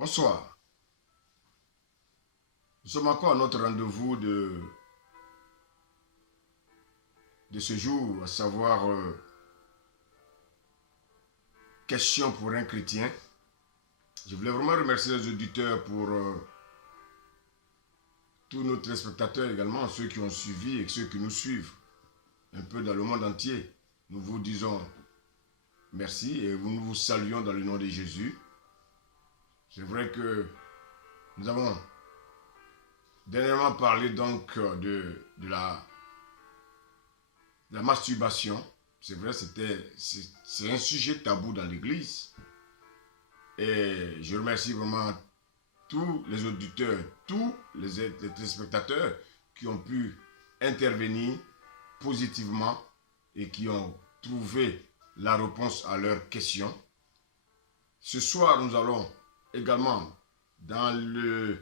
Bonsoir. Nous sommes encore à notre rendez-vous de ce jour, à savoir question pour un chrétien. Je voulais vraiment remercier les auditeurs pour tous nos téléspectateurs également, ceux qui ont suivi et ceux qui nous suivent un peu dans le monde entier. Nous vous disons merci et nous vous saluons dans le nom de Jésus. C'est vrai que nous avons dernièrement parlé donc de la masturbation. C'est vrai, c'est un sujet tabou dans l'église. Et je remercie vraiment tous les auditeurs, tous les téléspectateurs qui ont pu intervenir positivement et qui ont trouvé la réponse à leurs questions. Ce soir, nous allons également dans le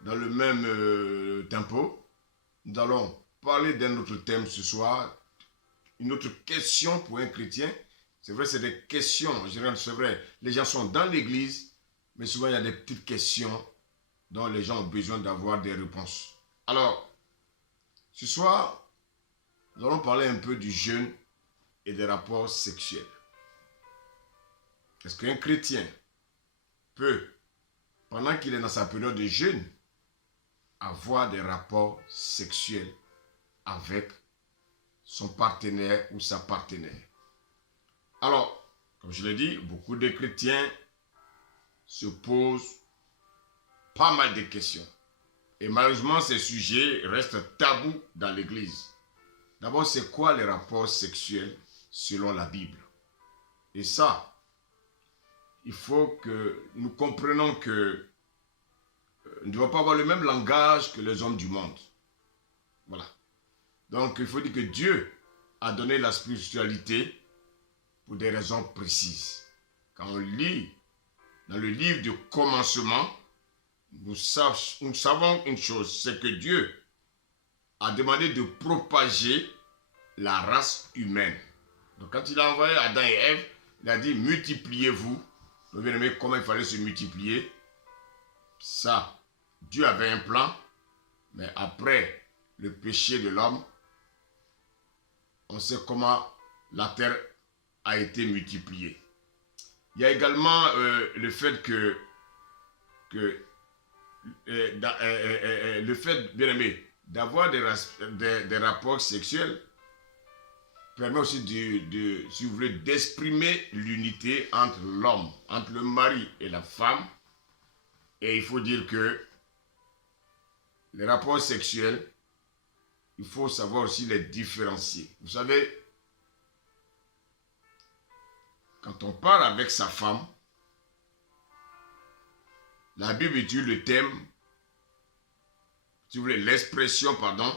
même tempo. Nous allons parler d'un autre thème ce soir, une autre question pour un chrétien. C'est vrai, c'est des questions. C'est vrai, les gens sont dans l'église, mais souvent il y a des petites questions dont les gens ont besoin d'avoir des réponses. Alors, ce soir, nous allons parler un peu du jeûne et des rapports sexuels. Est-ce qu'un chrétien peut, pendant qu'il est dans sa période de jeûne, avoir des rapports sexuels avec son partenaire ou sa partenaire? Alors, comme je l'ai dit, beaucoup de chrétiens se posent pas mal de questions. Et malheureusement, ces sujets restent tabous dans l'église. D'abord, c'est quoi les rapports sexuels selon la Bible? Et ça, il faut que nous comprenions que nous ne devons pas avoir le même langage que les hommes du monde. Voilà. Donc, il faut dire que Dieu a donné la spiritualité pour des raisons précises. Quand on lit dans le livre du commencement, nous savons une chose, c'est que Dieu a demandé de propager la race humaine. Donc quand il a envoyé Adam et Ève, il a dit multipliez-vous. Vous bien-aimés, comment il fallait se multiplier? Ça, Dieu avait un plan, mais après le péché de l'homme, on sait comment la terre a été multipliée. Il y a également le fait que le fait, bien aimé, d'avoir des rapports sexuels permet aussi si vous voulez, d'exprimer l'unité entre l'homme, entre le mari et la femme. Et il faut dire que les rapports sexuels, il faut savoir aussi les différencier. Vous savez, quand on parle avec sa femme, la Bible utilise le thème, si vous voulez, l'expression, pardon,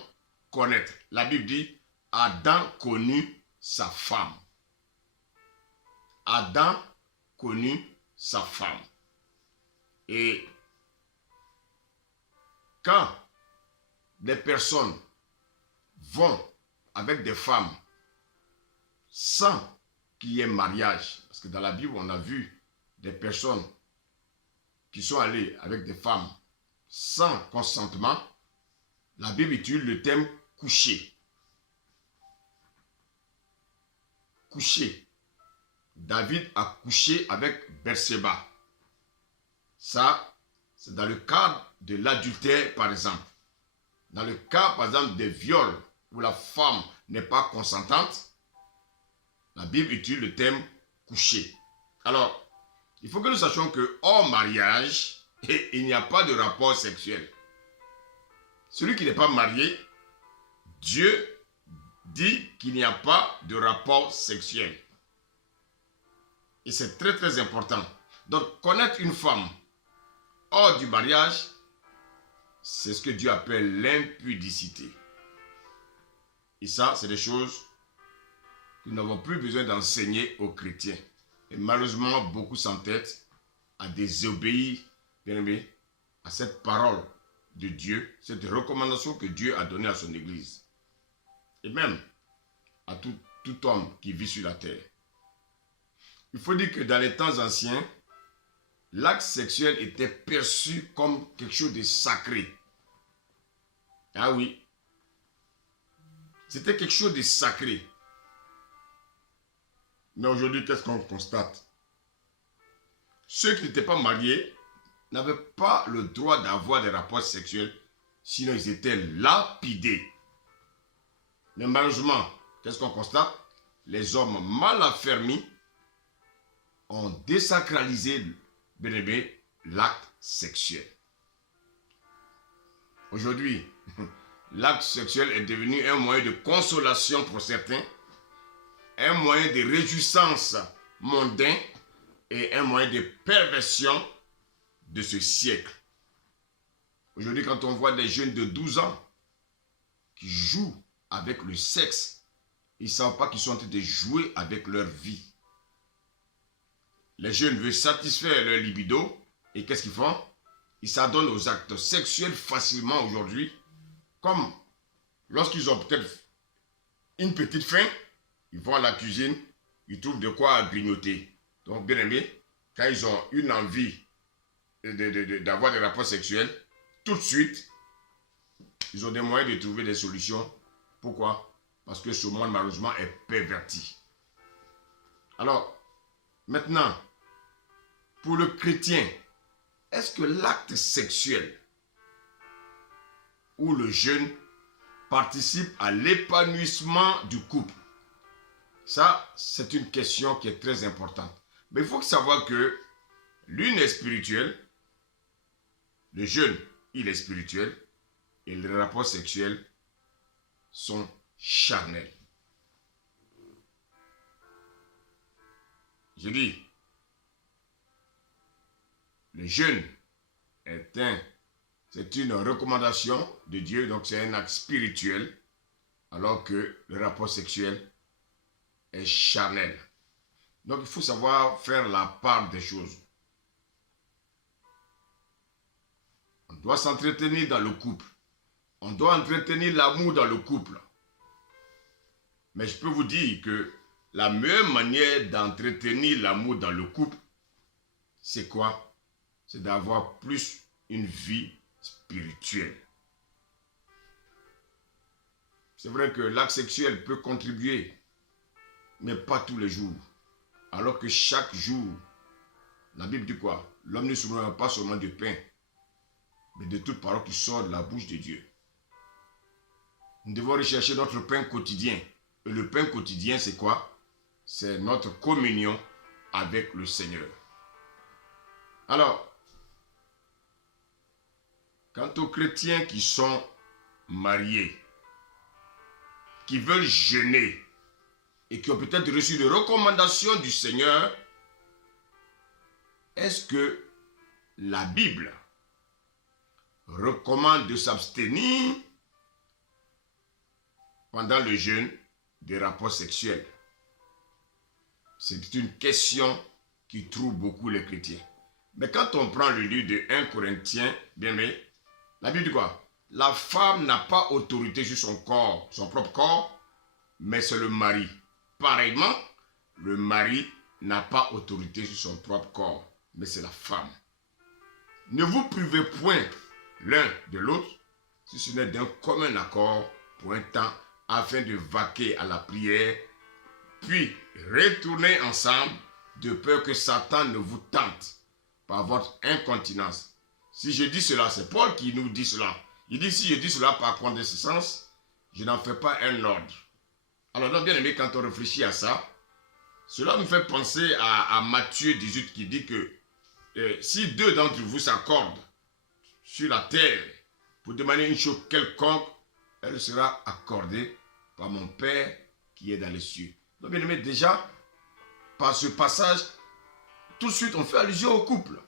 connaître. La Bible dit, Adam connut sa femme. Adam connut sa femme. Et quand des personnes vont avec des femmes sans qu'il y ait mariage, parce que dans la Bible, on a vu des personnes qui sont allées avec des femmes sans consentement, la Bible utilise le terme coucher. Coucher. David a couché avec Bershéba. Ça, c'est dans le cadre de l'adultère, par exemple. Dans le cas, par exemple, des viols, où la femme n'est pas consentante, la Bible utilise le terme coucher. Alors, il faut que nous sachions que hors mariage, il n'y a pas de rapport sexuel. Celui qui n'est pas marié, Dieu dit qu'il n'y a pas de rapport sexuel. Et c'est très très important. Donc, connaître une femme hors du mariage, c'est ce que Dieu appelle l'impudicité. Et ça, c'est des choses que nous n'avons plus besoin d'enseigner aux chrétiens. Et malheureusement, beaucoup s'entêtent à désobéir, bien aimé, à cette parole de Dieu, cette recommandation que Dieu a donnée à son Église. Et même à tout homme qui vit sur la terre. Il faut dire que dans les temps anciens, l'acte sexuel était perçu comme quelque chose de sacré. Ah oui. C'était quelque chose de sacré. Mais aujourd'hui, qu'est-ce qu'on constate? Ceux qui n'étaient pas mariés n'avaient pas le droit d'avoir des rapports sexuels, sinon ils étaient lapidés. Mais malheureusement, qu'est-ce qu'on constate? Les hommes mal affermis ont désacralisé, bien aimé, l'acte sexuel. Aujourd'hui, l'acte sexuel est devenu un moyen de consolation pour certains, un moyen de réjouissance mondain et un moyen de perversion de ce siècle. Aujourd'hui, quand on voit des jeunes de 12 ans qui jouent avec le sexe, ils ne savent pas qu'ils sont en train de jouer avec leur vie. Les jeunes veulent satisfaire leur libido et qu'est-ce qu'ils font? Ils s'adonnent aux actes sexuels facilement aujourd'hui, comme lorsqu'ils ont peut-être une petite faim, ils vont à la cuisine, ils trouvent de quoi grignoter. Donc, bien aimé, quand ils ont une envie d'avoir des rapports sexuels, tout de suite, ils ont des moyens de trouver des solutions. Pourquoi? Parce que ce monde, malheureusement, est perverti. Alors, maintenant, pour le chrétien, est-ce que l'acte sexuel ou le jeûne participe à l'épanouissement du couple? Ça, c'est une question qui est très importante. Mais il faut savoir que l'une est spirituelle, le jeûne, il est spirituel, et les rapports sexuels sont charnels. Je dis, le jeûne c'est une recommandation de Dieu, donc c'est un acte spirituel, alors que le rapport sexuel est charnel. Donc il faut savoir faire la part des choses. On doit s'entretenir dans le couple. On doit entretenir l'amour dans le couple. Mais je peux vous dire que la meilleure manière d'entretenir l'amour dans le couple, c'est quoi? C'est d'avoir plus une vie spirituelle. C'est vrai que l'acte sexuel peut contribuer, mais pas tous les jours. Alors que chaque jour, la Bible dit quoi? L'homme ne se nourrit pas seulement de pain, mais de toute parole qui sort de la bouche de Dieu. Nous devons rechercher notre pain quotidien. Et le pain quotidien, c'est quoi? C'est notre communion avec le Seigneur. Alors, quant aux chrétiens qui sont mariés, qui veulent jeûner et qui ont peut-être reçu des recommandations du Seigneur, est-ce que la Bible recommande de s'abstenir pendant le jeûne des rapports sexuels? C'est une question qui trouble beaucoup les chrétiens. Mais quand on prend le livre de 1 Corinthiens, bien aimé, la Bible dit quoi? La femme n'a pas autorité sur son corps, son propre corps, mais c'est le mari. Pareillement, le mari n'a pas autorité sur son propre corps, mais c'est la femme. Ne vous privez point l'un de l'autre, si ce n'est d'un commun accord pour un temps, afin de vaquer à la prière, puis retourner ensemble, de peur que Satan ne vous tente par votre incontinence. Si je dis cela, c'est Paul qui nous dit cela. Il dit, si je dis cela par condescendance, je n'en fais pas un ordre. Alors, donc, bien aimé, quand on réfléchit à ça, cela me fait penser à Matthieu 18 qui dit que si deux d'entre vous s'accordent sur la terre pour demander une chose quelconque, elle sera accordée par mon Père qui est dans les cieux. Donc, bien aimé, déjà, par ce passage, tout de suite, on fait allusion au couple.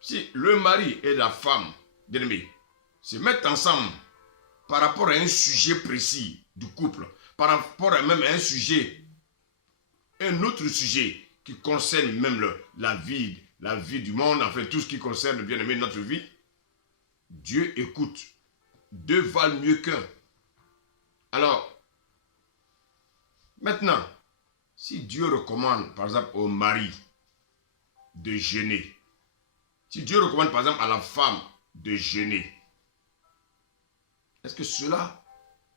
Si le mari et la femme, bien aimé, se mettent ensemble par rapport à un sujet précis du couple, par rapport à même un sujet, un autre sujet qui concerne même la vie du monde, en fait, tout ce qui concerne, bien aimé, notre vie, Dieu écoute. Deux valent mieux qu'un. Alors, maintenant, si Dieu recommande, par exemple, au mari de jeûner, Si Dieu recommande par exemple à la femme de jeûner, est-ce que cela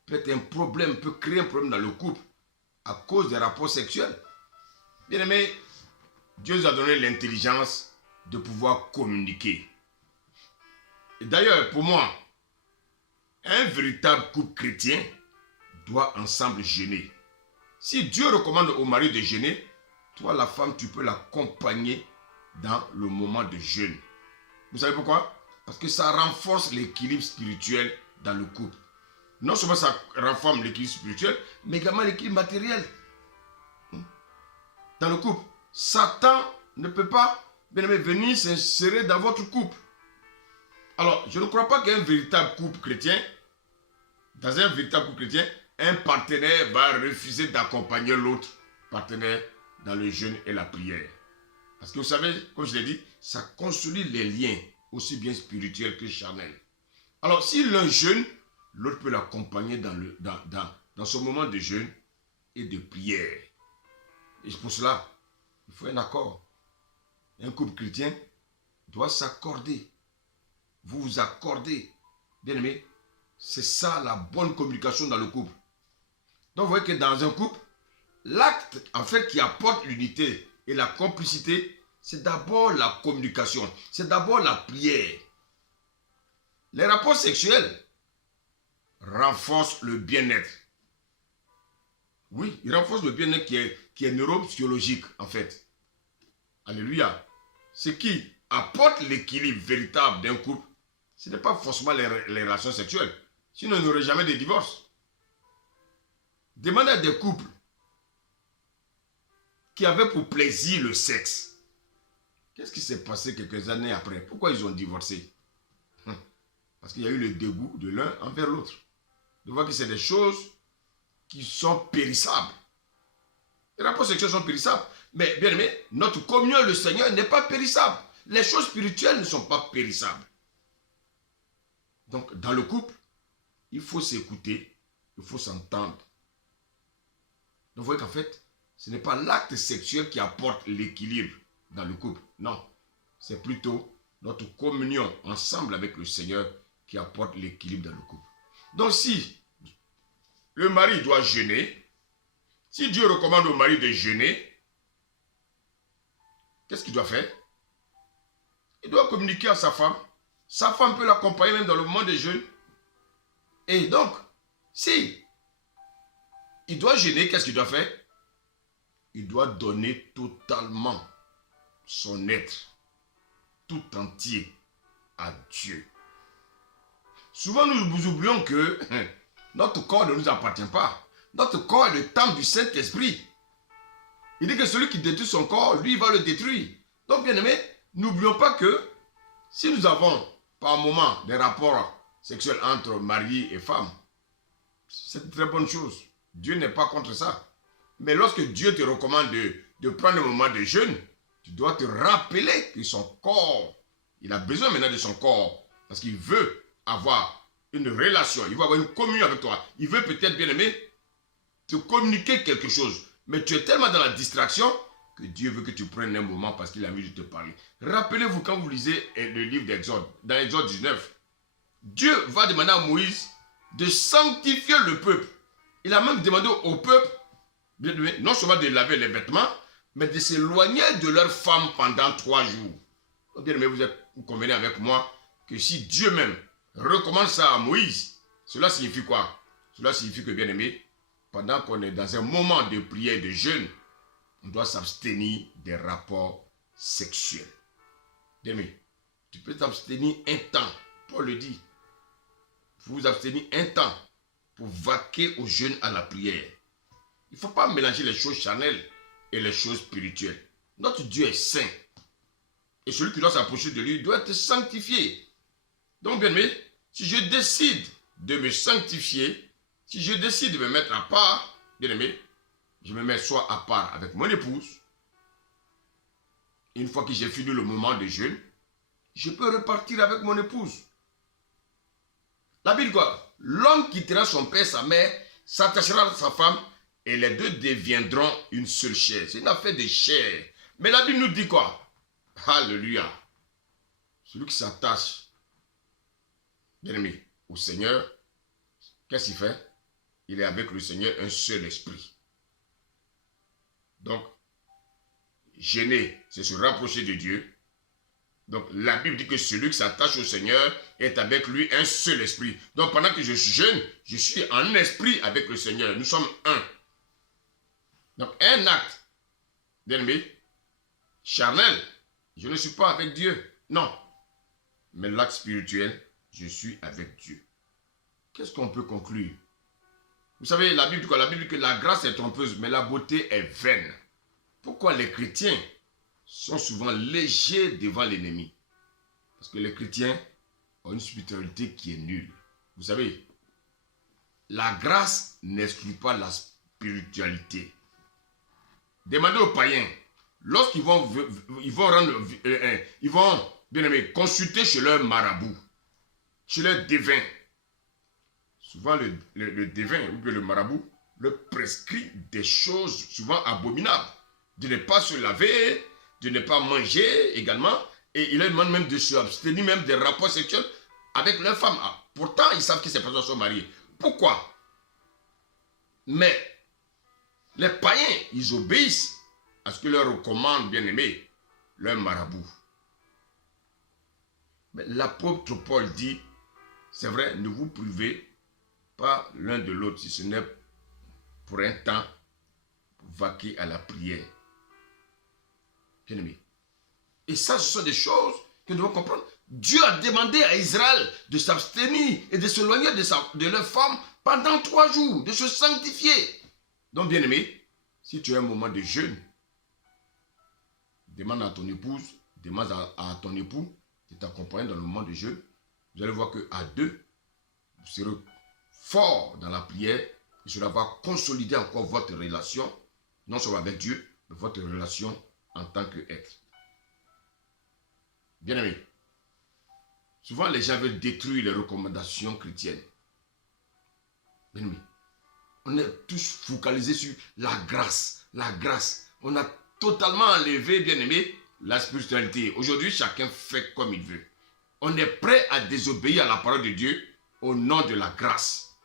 peut être un problème, peut créer un problème dans le couple à cause des rapports sexuels? Bien aimé, Dieu nous a donné l'intelligence de pouvoir communiquer. Et d'ailleurs, pour moi, un véritable couple chrétien doit ensemble jeûner. Si Dieu recommande au mari de jeûner, toi, la femme, tu peux l'accompagner dans le moment de jeûne. Vous savez pourquoi? Parce que ça renforce l'équilibre spirituel dans le couple. Non seulement ça renforce l'équilibre spirituel, mais également l'équilibre matériel. Dans le couple, Satan ne peut pas, bien aimé, venir s'insérer dans votre couple. Alors, je ne crois pas qu'un véritable couple chrétien, dans un véritable couple chrétien, un partenaire va refuser d'accompagner l'autre partenaire dans le jeûne et la prière. Parce que vous savez, comme je l'ai dit, ça consolide les liens, aussi bien spirituels que charnels. Alors, si l'un jeûne, l'autre peut l'accompagner dans son moment de jeûne et de prière. Et pour cela, il faut un accord. Un couple chrétien doit s'accorder. Vous vous accordez. Bien aimé, c'est ça la bonne communication dans le couple. Donc vous voyez que dans un couple, l'acte en fait qui apporte l'unité et la complicité, c'est d'abord la communication, c'est d'abord la prière. Les rapports sexuels renforcent le bien-être. Oui, ils renforcent le bien-être qui est neuropsychologique en fait. Alléluia. Ce qui apporte l'équilibre véritable d'un couple, ce n'est pas forcément les relations sexuelles. Sinon, il n'y aurait jamais de divorce. Demandez à des couples qui avaient pour plaisir le sexe. Qu'est-ce qui s'est passé quelques années après? Pourquoi ils ont divorcé? Parce qu'il y a eu le dégoût de l'un envers l'autre. On voit que c'est des choses qui sont périssables. Les rapports sexuels sont périssables. Mais bien aimé, notre communion avec le Seigneur n'est pas périssable. Les choses spirituelles ne sont pas périssables. Donc, dans le couple, il faut s'écouter, il faut s'entendre. Donc, vous voyez qu'en fait, ce n'est pas l'acte sexuel qui apporte l'équilibre dans le couple. Non, c'est plutôt notre communion ensemble avec le Seigneur qui apporte l'équilibre dans le couple. Donc, si le mari doit jeûner, si Dieu recommande au mari de jeûner, qu'est-ce qu'il doit faire? Il doit communiquer à sa femme. Sa femme peut l'accompagner même dans le moment de jeûne. Et donc, si il doit jeûner, qu'est-ce qu'il doit faire? Il doit donner totalement son être, tout entier, à Dieu. Souvent, nous oublions que notre corps ne nous appartient pas. Notre corps est le temple du Saint-Esprit. Il dit que celui qui détruit son corps, lui, va le détruire. Donc, bien aimé, n'oublions pas que si nous avons par moment des rapports sexuels entre mari et femme, c'est une très bonne chose. Dieu n'est pas contre ça. Mais lorsque Dieu te recommande de prendre un moment de jeûne, tu dois te rappeler que son corps, il a besoin maintenant de son corps. Parce qu'il veut avoir une relation, il veut avoir une communion avec toi. Il veut peut-être, bien aimé, te communiquer quelque chose. Mais tu es tellement dans la distraction que Dieu veut que tu prennes un moment parce qu'il a envie de te parler. Rappelez-vous quand vous lisez le livre d'Exode, dans Exode 19, Dieu va demander à Moïse de sanctifier le peuple. Il a même demandé au peuple, non seulement de laver les vêtements, mais de s'éloigner de leurs femmes pendant 3 jours. Donc, bien aimé, vous convenez avec moi que si Dieu même recommande ça à Moïse, cela signifie quoi? Cela signifie que, bien aimé, pendant qu'on est dans un moment de prière et de jeûne, on doit s'abstenir des rapports sexuels. Bien aimé, tu peux t'abstenir un temps. Paul le dit. Vous vous abstenir un temps pour vaquer au jeûne à la prière. Il ne faut pas mélanger les choses charnelles et les choses spirituelles. Notre Dieu est saint. Et celui qui doit s'approcher de lui doit être sanctifié. Donc, bien aimé, si je décide de me sanctifier, si je décide de me mettre à part, bien aimé, je me mets soit à part avec mon épouse. Une fois que j'ai fini le moment de jeûne, je peux repartir avec mon épouse. La Bible quoi? L'homme quittera son père, sa mère, s'attachera à sa femme et les deux deviendront une seule chair. C'est une affaire de chair. Mais la Bible nous dit quoi? Alléluia. celui qui s'attache, bien aimé, au Seigneur, qu'est-ce qu'il fait? Il est avec le Seigneur un seul esprit. Donc, jeûner, c'est se rapprocher de Dieu. Donc, la Bible dit que celui qui s'attache au Seigneur est avec lui un seul esprit. Donc, pendant que je jeûne, je suis en esprit avec le Seigneur. Nous sommes un. Donc, un acte, bien aimé, charnel, je ne suis pas avec Dieu. Non. Mais l'acte spirituel, je suis avec Dieu. Qu'est-ce qu'on peut conclure? Vous savez, la Bible dit quoi? La Bible dit que la grâce est trompeuse, mais la beauté est vaine. Pourquoi les chrétiens sont souvent légers devant l'ennemi? Parce que les chrétiens ont une spiritualité qui est nulle. Vous savez, la grâce n'exclut pas la spiritualité. Demandez aux païens, lorsqu'ils vont bien aimé, consulter chez leur marabout, chez leur devin. Souvent, le devin ou le marabout leur prescrit des choses souvent abominables. De ne pas se laver, de ne pas manger également. Et il leur demande même de se abstenir même des rapports sexuels avec leur femme. Ah, pourtant, ils savent que ces personnes sont mariées. Pourquoi? Mais les païens, ils obéissent à ce que leur recommande, bien aimé, leur marabout. Mais l'apôtre Paul dit, c'est vrai, ne vous privez pas l'un de l'autre, si ce n'est pour un temps, pour vaquer à la prière. Bien aimé. Et ça, ce sont des choses que nous devons comprendre. Dieu a demandé à Israël de s'abstenir et de s'éloigner de leur femme pendant 3 jours, de se sanctifier. Donc, bien aimé, si tu as un moment de jeûne, demande à ton épouse, demande à ton époux de t'accompagner dans le moment de jeûne. Vous allez voir qu'à 2, vous serez fort dans la prière et cela va consolider encore votre relation, non seulement avec Dieu, mais votre relation en tant qu'être. Bien aimé, souvent les gens veulent détruire les recommandations chrétiennes. Bien aimé, on est tous focalisés sur la grâce, la grâce. On a totalement enlevé, bien aimé, la spiritualité. Aujourd'hui, chacun fait comme il veut. On est prêt à désobéir à la parole de Dieu au nom de la grâce.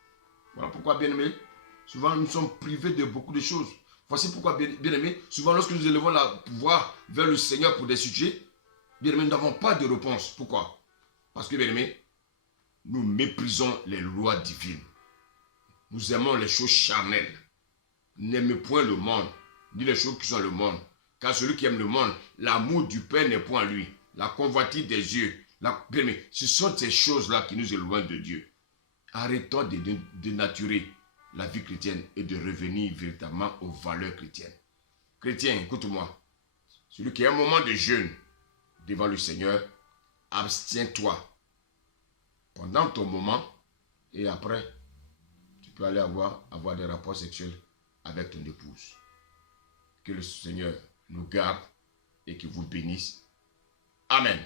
Voilà pourquoi, bien aimé, souvent nous sommes privés de beaucoup de choses. Voici pourquoi, bien aimé, souvent lorsque nous élevons la voix vers le Seigneur pour des sujets, bien aimé, nous n'avons pas de réponse. Pourquoi? Parce que, bien aimé, nous méprisons les lois divines. Nous aimons les choses charnelles. N'aimez point le monde, ni les choses qui sont le monde. Car celui qui aime le monde, l'amour du Père n'est point en lui. La convoitise des yeux. Bien aimé, ce sont ces choses-là qui nous éloignent de Dieu. Arrêtons de dénaturer la vie chrétienne et de revenir véritablement aux valeurs chrétiennes. Chrétien, écoute-moi. Celui qui a un moment de jeûne devant le Seigneur, abstiens-toi pendant ton moment et après, tu peux aller avoir des rapports sexuels avec ton épouse. Que le Seigneur nous garde et qu'il vous bénisse. Amen.